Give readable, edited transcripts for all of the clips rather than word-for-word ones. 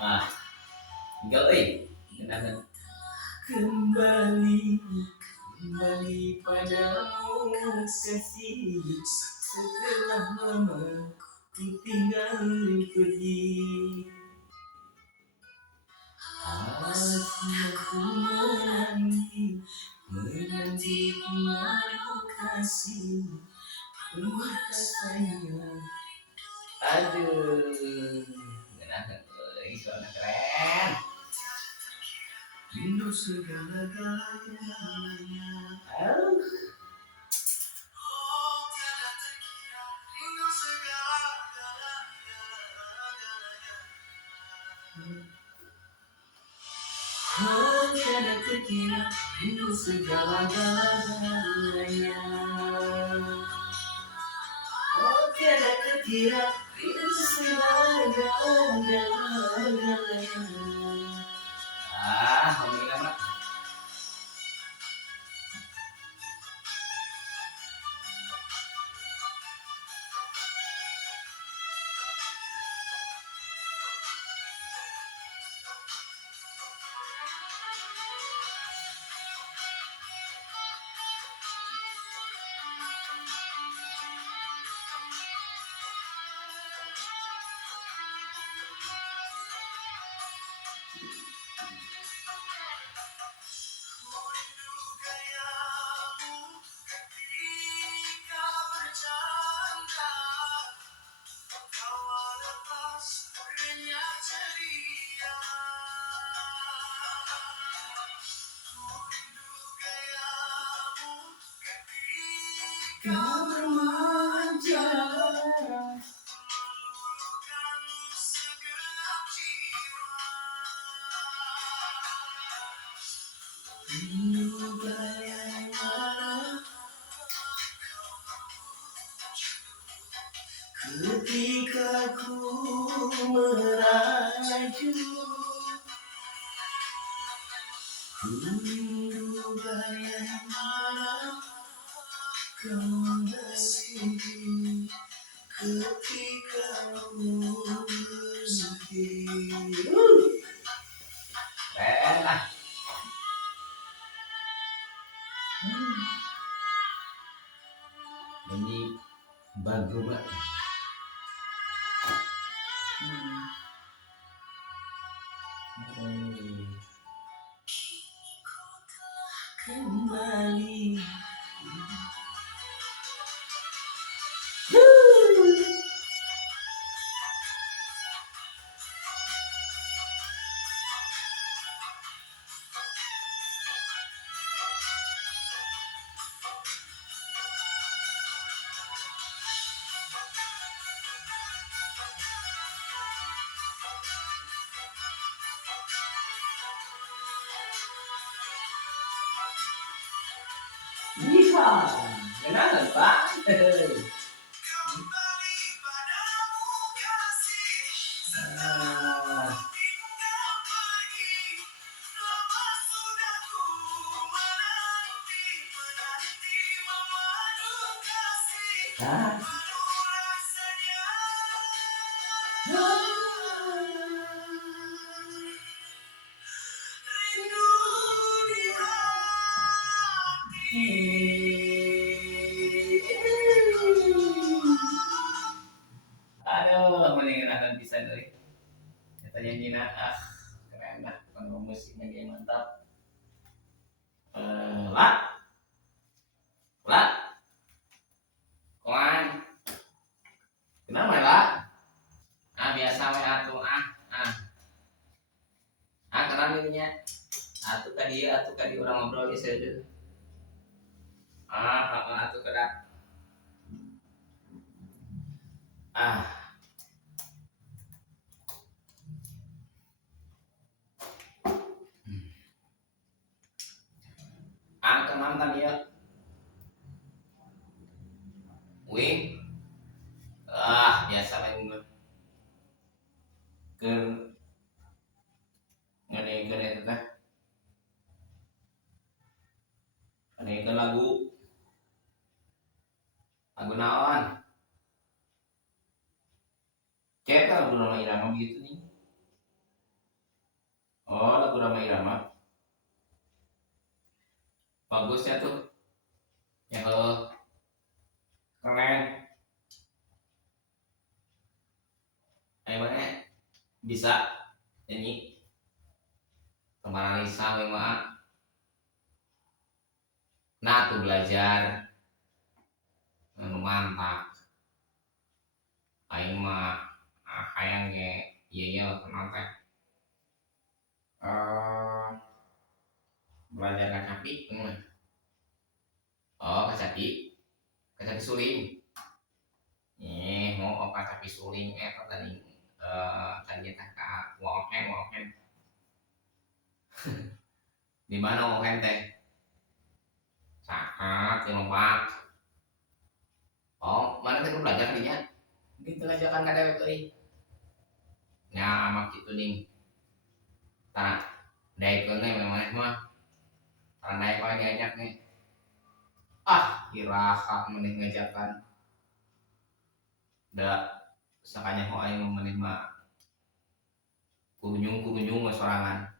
Nah, tinggal kenangan kembali kembali padamu kasih setelah lama ku tinggal pergi. Aku menanti menanti madu kasih penuh kasihnya. Aduh, kenangan suara keren. Rindu segala-galanya. Oh. Oh, tiada terkira rindu segala-galanya. Oh, tiada terkira rindu segala-galanya. Ngomongin apa? Kau remaja rindu bayang ketika ku meraju. Rindu bayang kau bersih ketika ku sedih. Keren lah. Ini bagus banget. Kembali. Iya, kenangan Pak. Ah. Aduh, menyenangkan bisa dari katanya Nina. Keren lah, panggung musiknya dia mantap. Lah, lah, koan, kenapa lah? Biasa we atuh kenapa ininya? Atuh kadi orang ngobrol geus seudeuh. Atuh kedak. Ke mantan ya. Wing. Biasa lain mah. Ke ngedekeun eta teh. Ngedekeun lagu naon? Cek lagu nama irama gitu nih. Oh, lagu Rama Irama. Bagusnya tuh. Ya keren. Emangnya bisa nyanyi kemarin Lisa memang. Nah tuh belajar mantap. Aing mah hayang ge iya iya kenal teh. Eh, belajar kacapi teman. Oh kacapi suling. Mau kacapi suling tadi tadi kita ka walken. Di mana walken teh? Sakat yang lompat. Oh, mana teh belajar tadinya? Ditelajakan kada euy. Nya amak kitu ning. Tak daekeun memang mah. Karena naik wae diajak nih. Iraha meneh ngajakan. Da sakanya ho aing meneh mah kunjung sorangan.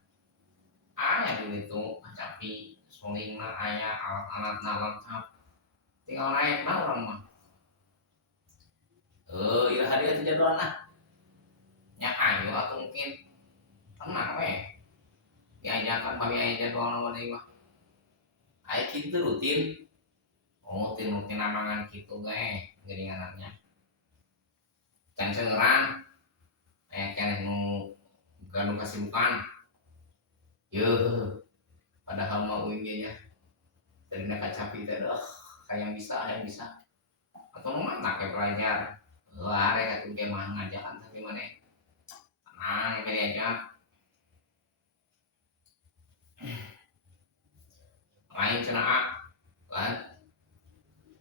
Aya dulu itu kacapi suling mah aya alat-alatna lengkap. Tinggal naik mah urang mah. Iraha dia teh jadwal nya ayo atuh mungkin tenang we. Diajakan kami aya jadwal deui mah. Aya kitu rutin. Oh, rutin amangan kitu ge geuningannya. Can seurang aya keneh nu gaduh kasibukan. Yeuh, padahal mah uing ge nya. Tadina kacapi teh hayang bisa. Atau mah make pelajar. Are katuh ge mah ngajakan tapi maneh tenang we diajak. Lain cenah kan.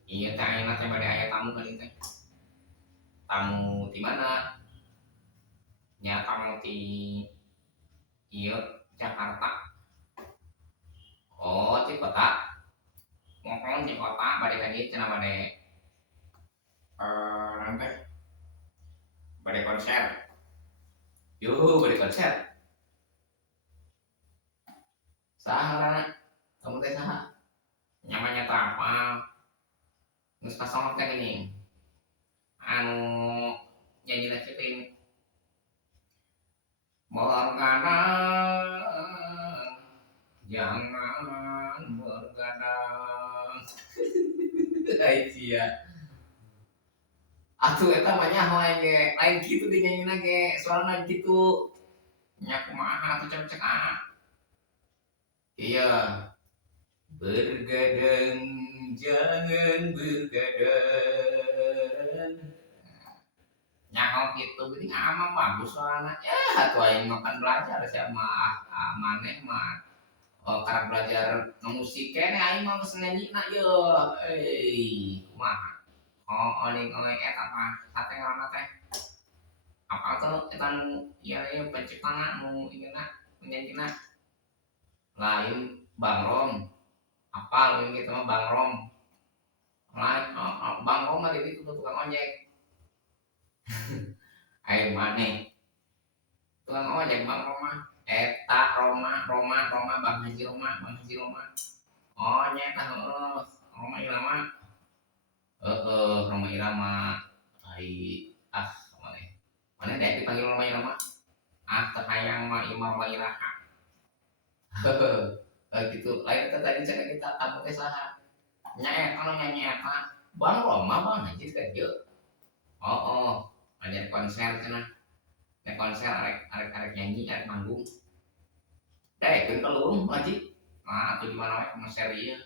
Iya teh ayeuna teh bade aya tamu kali teh. Tamu di mana? Nya tamu di ieu Jakarta. Oh, di kota. Ngomong di kota bade ka dieu cenah bade nanti bade konser. Yuh, bade konser. Saha ngaranna? Kamu teh saha? Nyamannya teh apa? Geus kasongok teh geuning. Anu nyanyina kitu bergadang jangan bergadang. Ai cia. Atuh eta mah nyaho aing ge, lain kitu dinyanyina ge, soalna kitu. Nya kumaha atuh cek Iya, bergadang jangan bergadang. Nyaho kitu geuning mah bagus soalna. Ya atuh aing mah kan belajar sia mah maneh mah karek belajar musik keneh aing mah geus nyanyina yeuh. Kumaha? Ning eta mah sate ngaranna teh. Apal tuh eta nu ieu penciptana nu ieu penyanyina. Lain Bang Rom. Apal yang gitu mah Bang Rom. Lain Bang Rom mah itu tukang ojek. Ayo maneh. Tukang ojek Bang Roma. Eta Roma Bang Haji Roma. Oh nyata Roma Irama. Roma Irama. Ai maneh. Maneh dek dipanggil Roma Irama. Terhayang mah Imam Roma Iraha. Gitu. Lain tadi cek kita tamu teh saha. Nyaeta nu nyanyi eta. Bang Roma Bang Haji teh ieu. Ada konser cenah. Konser arek nyanyi, arek manggung. Daekeun keluung Haji. Atuh di mana wae konser ieu.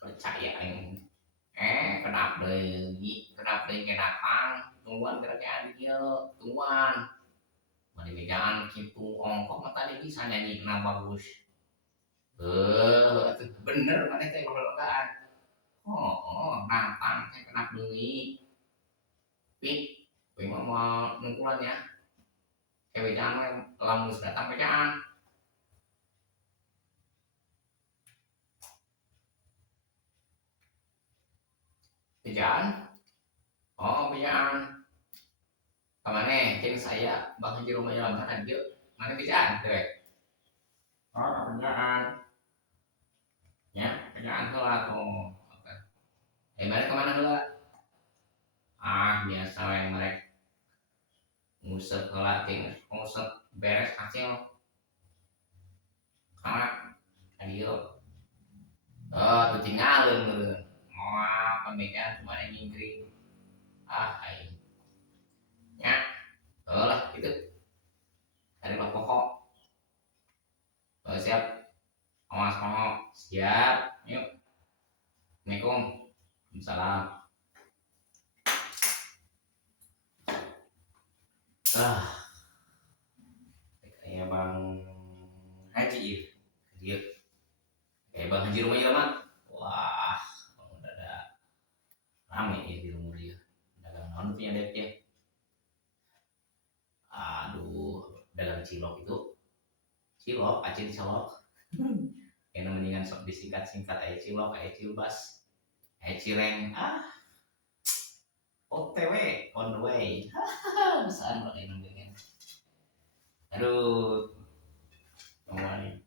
Percaya aing. Kedap deui ke datang. Tungguan gerak adik ieu, tungguan. Mari megaan kitu ongkoh mah tadi bisa nyanyina bagus. Atuh bener maneh teh loba-lobaan. Nantang teh kenap deui. Tapi mau nungkulan ya. Kewejaan mah lamun geus datang bejaan. Bejaan? Bejaan. Kamane ceng saya Bang Haji rumah jalan kan dia mana kerjaan deh. Oh, kerjaan. Ya, kerjaan tuh lah tuh. Mana kemana lah? Biasa yang mereka ngusap lah ting ngusap beres hasil karena ayo tuh tinggalin gitu. Mau pemikiran cuma yang ngingkring. Ayo. Ya, lah itu dari pokok. Siap. Awas pokok. Siap. Yuk. Assalamualaikum. Salam. Kayak Bang Haji ya. Dia kayak Bang Haji rumahnya lama. Wah, udah ada rame ya di rumah dia. Dagang non punya dep ya. Aduh, dagang cilok itu. Cilok, acil cilok. Yang mendingan sok disingkat-singkat aja cilok, aja cilbas, aja cireng. OTW, on the way. Besar banget ini. Aduh, ngomongin.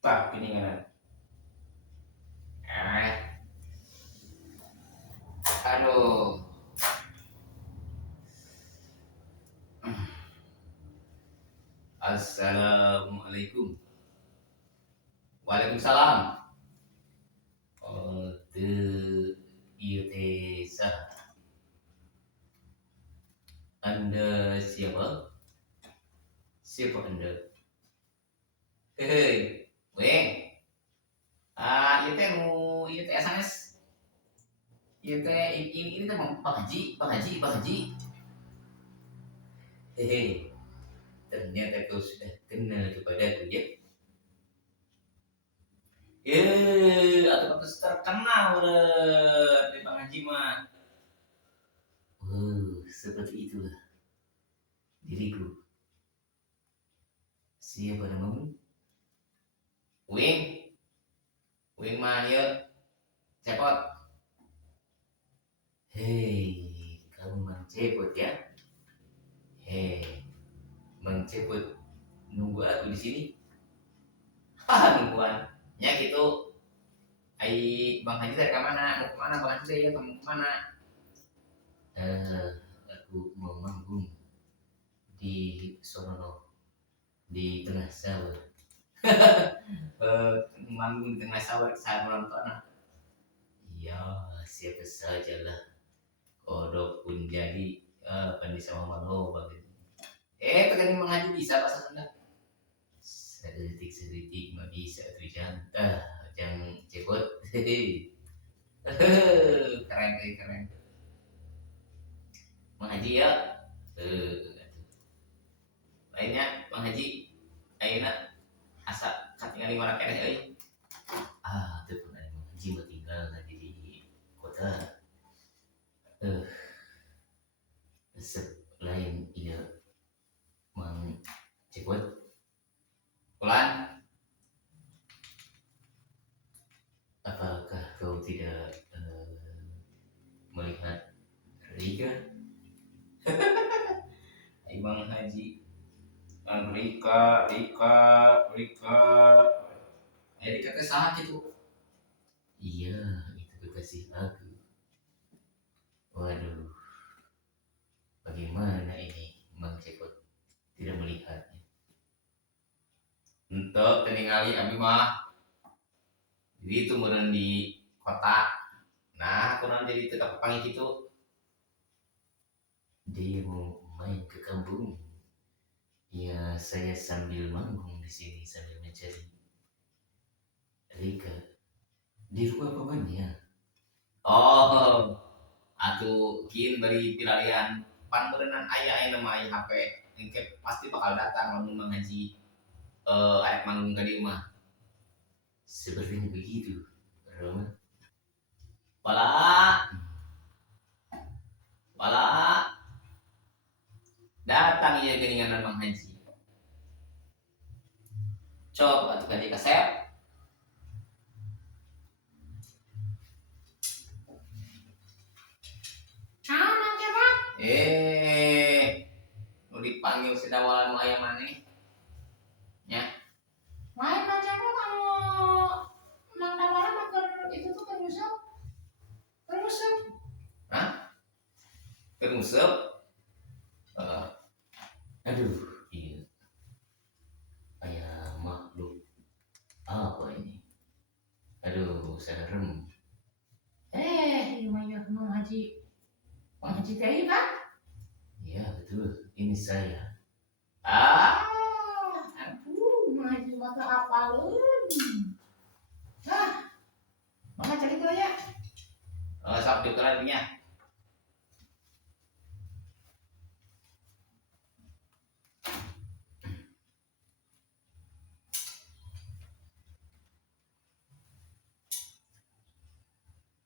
Tak, ini kan. Aduh. Assalamualaikum. Waalaikumsalam. Oh, iya Tesa. Anda siapa? Siapa Anda? Hei, weng. Iya teh iya teh SMS. Iya teh ini teh Bang Haji. Hehe, ternyata kau sudah kenal kepadaku ya. Atau pantas terkenal udah di Bang Haji mah. Seperti itulah diriku. Siapa namamu? Wing. Wing mah ya. Cepot. Hei, kamu mang cepot ya? Hei, mang cepot nunggu aku di sini. Nungguan. Ya gitu. Bang Haji dari kemana? Mau kemana Bang Haji ya? Kamu kemana? Aku mau manggung di Sorono di tengah sawah. Manggung di tengah sawah saat menonton. Iya, siapa saja lah. Kodok pun jadi pandai sama malo bagian. Tekan Bang Haji bisa bahasa Sunda. Sedetik mah bisa terjantah jangan cepot. Keren. Bang Haji ya. Lainnya Bang Haji ayeuna asa katingali warna keneh euy. Teu pernah Bang Haji mah tinggal di kota. Lain iya Mang Cepot. Ulan, apakah kau tidak melihat Rika? Bang Haji Rika. Rika teh saha kitu? Iya, itu kekasih aku. Waduh, bagaimana ini Bang Cepot tidak melihatnya? Untuk teningali abi mah jadi itu meureun di kota. Nah, aku nanti jadi tetap panggil gitu. Dia mau main ke kampung. Ya, saya sambil manggung di sini sambil mencari Rika. Di rumah pamannya. Oh, atuh kieu bari pilarian pan berenang aya nama aya HP. Engke pasti bakal datang lamun Mang Haji arek manggung ka dieu mah. Sepertinya begitu, Roma. Wala, datang ya geningan Mang Haji. Coba atuh ka kasep. ngusep. Eh, aduh, iya, ayah makhluk apa ini? Aduh, serem. Ini mah ya Mang Haji. Mang Haji teh kan? Iya betul, ini saya. Ah, aduh, Mang Haji mata apalun. Ah, Mang Haji itu ya. Oh, sok dikelarnya.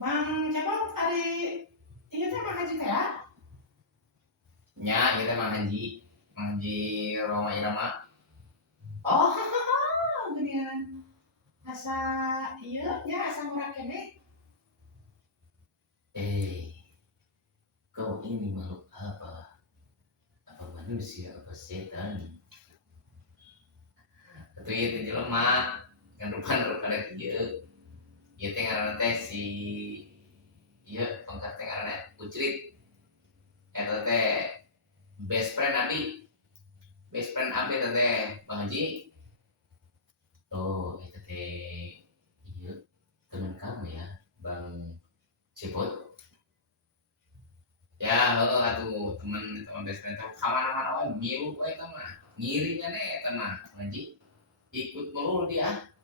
Mang Cepot, hari ini teh Mang Haji teh ya? Nya, kita Mang Haji. Mang Haji Roma Irama. Oh, gedean. Asa iya nya asa murah kene. Kau ini makhluk apa? Apa manusia apa setan? Itu itu jelema kan rupa-rupa ada kieu. Ieu teh ngaranna teh si ieu pangkat teh ngaranna Ucrit. Eta teh best friend Abi. Best friend Abi eta teh Bang Haji. Oh, itu teh iya teman kamu ya, Bang Cepot. Ya, heeh atuh teman best friend tahu kamana-mana wae milu wae eta mah. Ngirinya nih eta mah, Haji. Ikut melulu dia.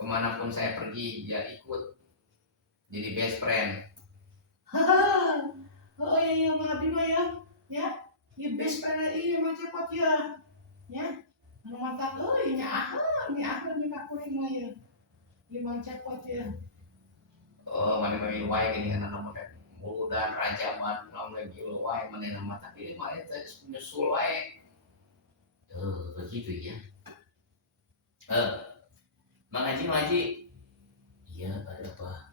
Kemanapun saya pergi dia ikut. Jadi best friend. Haha. Oh iya iya Bang Abi mah ya. Ya. Ya best friend iya mah Cepot ya. Ya. Anu mantap euy nya aheuh nya kuring mah ya. Ieu mah Cepot ya. Oh, mana mah wae gini kan nama teh. Mudan rajaman lamun lagi wae mana nama tapi mah teh nyusul wae. Oh, begitu ya. Mang Haji, Mang Haji. Iya, ada apa?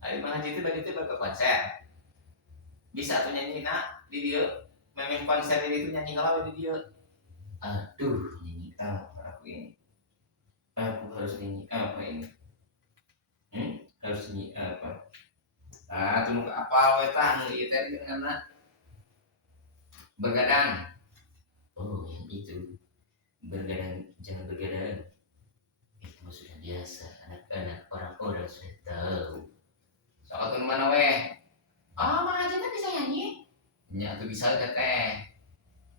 Ari Mang Haji itu tadi itu ke konser. Bisa tuh nyanyi nak di dia. Memang konser ini tuh nyanyi kalau di dia. Aduh, nyanyi apa aku ini? Aku harus nyanyi apa ini? Harus nyanyi apa? Ah, tunggu apa wetah nu ieu teh dengan bergadang. Oh, yang itu. Bergadang, jangan bergadang. Itu sudah biasa. Anak-anak orang-orang sudah tahu. Soal tuh mana weh? Oh, Mang Haji teh bisa nyanyi? Nya tuh bisa teh.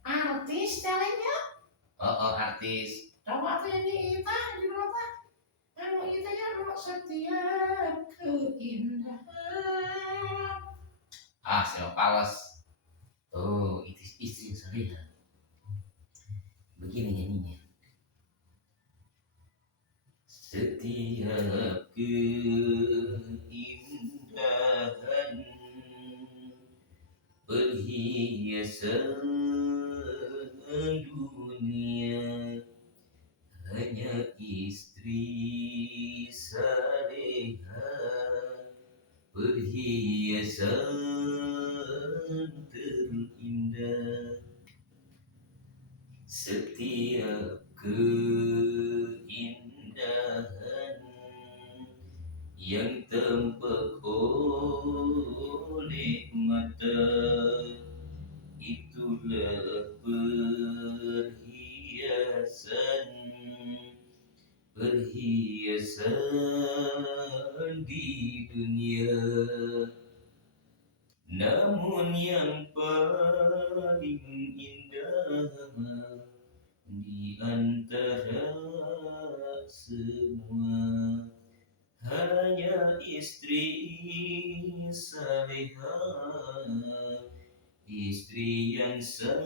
Artis talentnya? Oh, artis. Coba tuh nyanyi itu di mana? Anu itu ya anu setiap keindahan. Ah, siapa pales? Oh, itu istri saya. Begini nyanyinya. Setiap keindahan perhiasan dunia hanya istri saleha perhiasan terindah setiap keindahan yang tampak oleh mata itulah perhiasan di dunia. Namun yang paling indah di antara semua hanya istri saleha, istri yang saleha.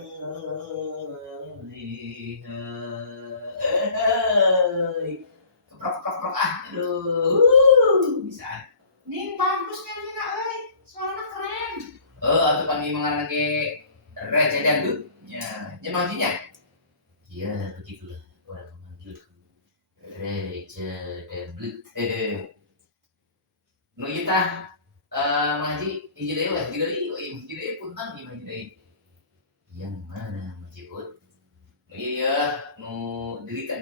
Keprok aduh, bisa. Nih bagus nyanyi nak, suaranya keren. Oh, atau panggil mengarang ke Raja Dangdut, ya, jemajinya. Iya, begitulah orang memanggilku Raja Dangdut. Nu kita Mang Haji hiji deui weh, hiji deui punten ieu hiji deui. Yang mana Haji Bud? Iya, nu derita.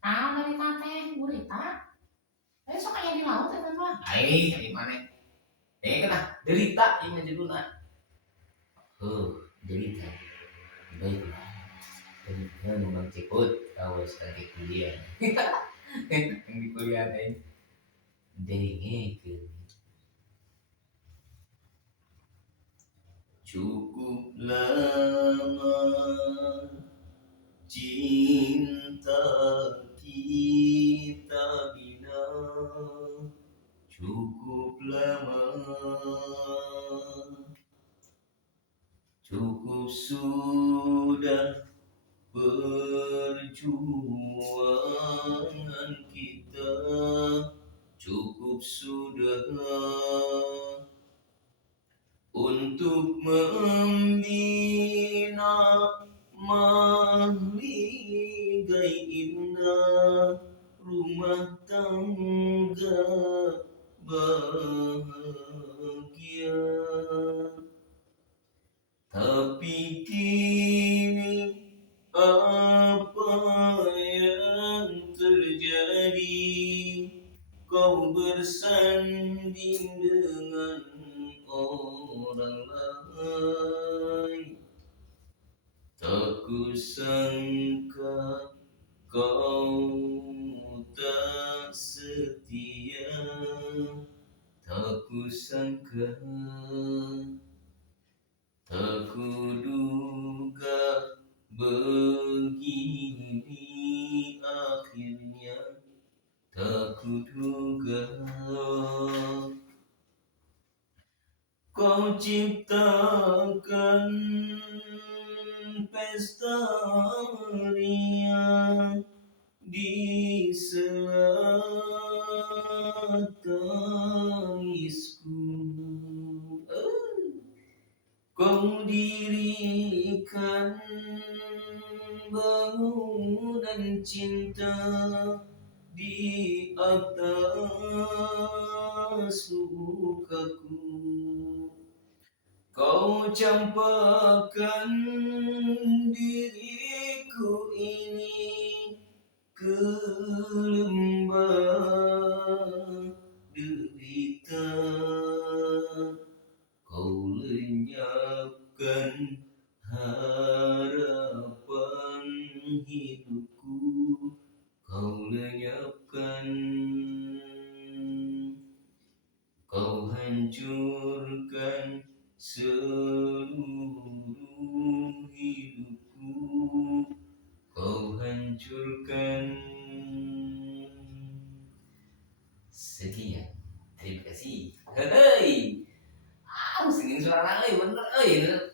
Ah, derita teh, gurita. Sok aya di laut eta mah. Ai, di mana? Kenah derita ini judulna. Derita. Baiklah. Derita memang cepot awas lagi kuliah. Yang di kuliah teh dengekeun. Cukup lama cinta kita bina, cukup lama, cukup sudah perjuangan kita, cukup sudah untuk membina mahligai indah rumah tangga bahagia. Tapi kini apa yang terjadi? Kau bersanding dengan orang lain. Tak kusangka kau tak setia. Tak kusangka, tak kuduga begini akhirnya. Tak kuduga kau ciptakan pesta ria di sela tangisku. Kau dirikan bangunan cinta di atas lukaku. Kau campakkan diriku ini ke lembah derita. Kau lenyapkan harapan hidupku. Kau lenyapkan, kau hancurkan seluruh hidupku. Kau hancurkan. Sekian, terima kasih. Hei, singin suara bener,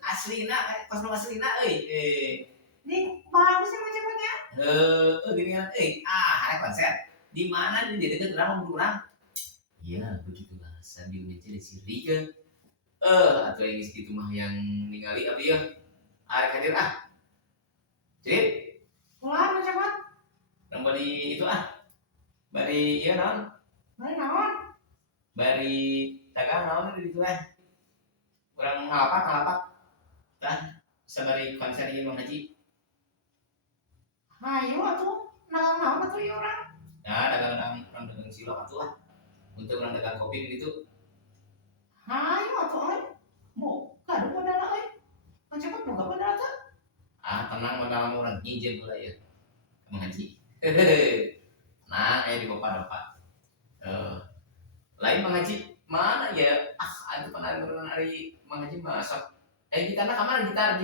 aslina, kosong aslina, ini bagus sih macamnya. Gini kan, ada konser. Di mana di dekat orang kurang? Ya, begitulah sambil mencari si Rika. Atau yang segitu mah yang ningali apa ya? Hadir Cip. Pulang macam yang bari itu bari iya naon? Bari naon? Bari dagang naon itu Kurang ngalapak. Tah, sabari konser ieu Mang Haji. Hayu atuh, dagang naon atuh ieu urang? Nah, dagang cilok atuh lah. Untuk orang dagang kopi gitu. Hayu atuh mau kado modal cepet buka modal tuh. Tenang modal orang nginjem pula ya. Mang Haji. Nah, di bapak. Lain Mang Haji mana ya? Itu pernah hari Mang Haji masak. Gitarna kamar gitar.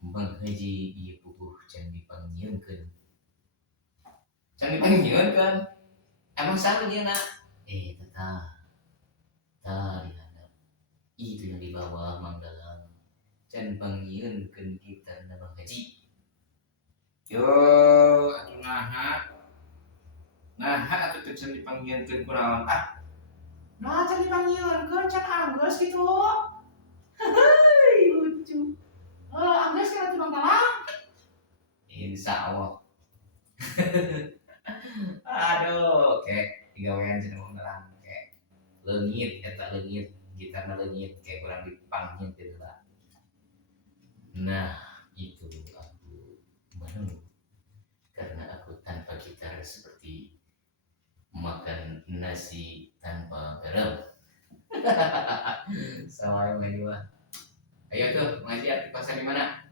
Mang Haji ieu pupuh can dipangnyieunkeun. Emang sama dia nak? Tadi ada. Itu yang dibawa Mang Dalang. Can pangnyieunkeun gitarna Mang Haji. Yo, atuh nahat atuh teu can dipangnyieunkeun kunaon Nah, can dipangnyieunkeun can anggeus gitu. Hei, lucu. Anggeus kana teh Mang Dalang. Insyaallah. Aduh, kayak digawean cenah Mang Dalang kayak leungit eta leungit, gitarna leungit kayak kurang dipangnyieunkeun heula. Nah, itu aku menung karena aku tanpa gitar seperti makan nasi tanpa garam. Sama yang ini mah. Ayo tuh ngaji di pasar di mana?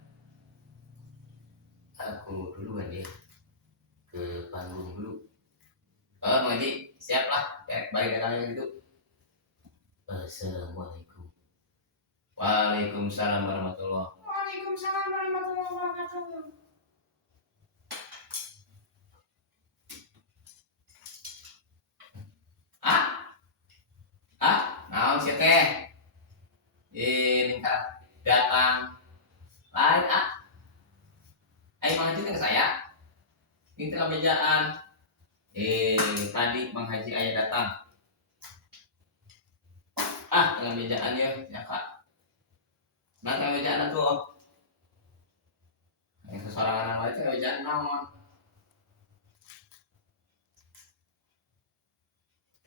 Aku duluan ya ke panggung dulu. Oh ngaji siap lah. Ya, balik ke kalian gitu. Assalamualaikum. Waalaikumsalam warahmatullah. Waalaikumsalam warahmatullahi wabarakatuh. Ah, naon sih teh? Ini datang. Lain ayo Mang Haji teh ke saya. Ini tengah bejaan. Tadi Mang Haji ayah datang. Tengah bejaan ya Kak. Nah tengah bejaan tuh. Yang sesorangan aja tengah bejaan naon?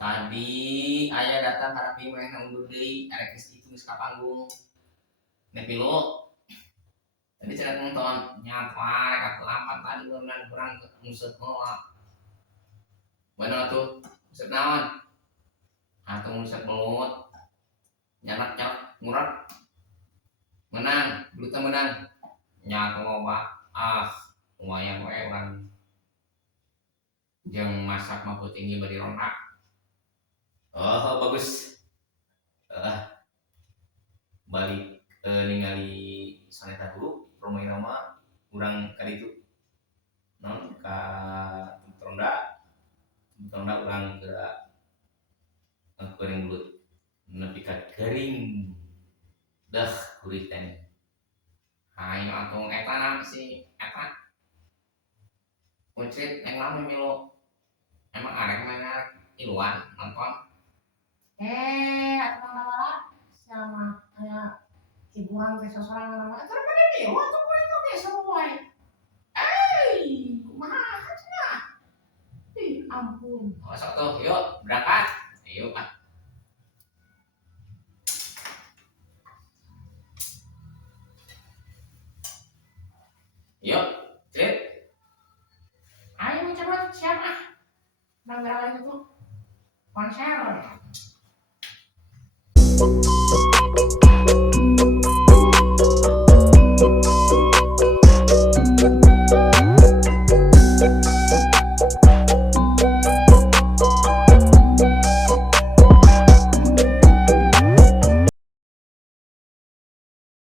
Tadi ayah datang karena main undur deui arek geus kitu geus ka panggung. Nepi lo. Tadi cerita nonton nyapa rek lampat tadi kurang museuh moal. Bener tuh, museuh naon? Atau museuh mulut. Nyanak ngurak. Menang, dulu menang. Nyata loba. Lumayan we urang. Jeung masak mah tinggi bari rontak. Oh, bagus. Balik ningali soneta dulu rumah irama urang kali itu non ka ronda urang geura keuring bulut nepi ka kering dah kulit teh hayu atuh eta na si eta kuncit yang lama milu emang arek mana iluan nonton atuh nala sama aya hiburan teh sosorangan nama eta pada dewa tuh kuring oge sesuai kumaha cenah ampun sok tuh yuk berangkat ayo yuk crit ayo coba siap nanggalan itu konser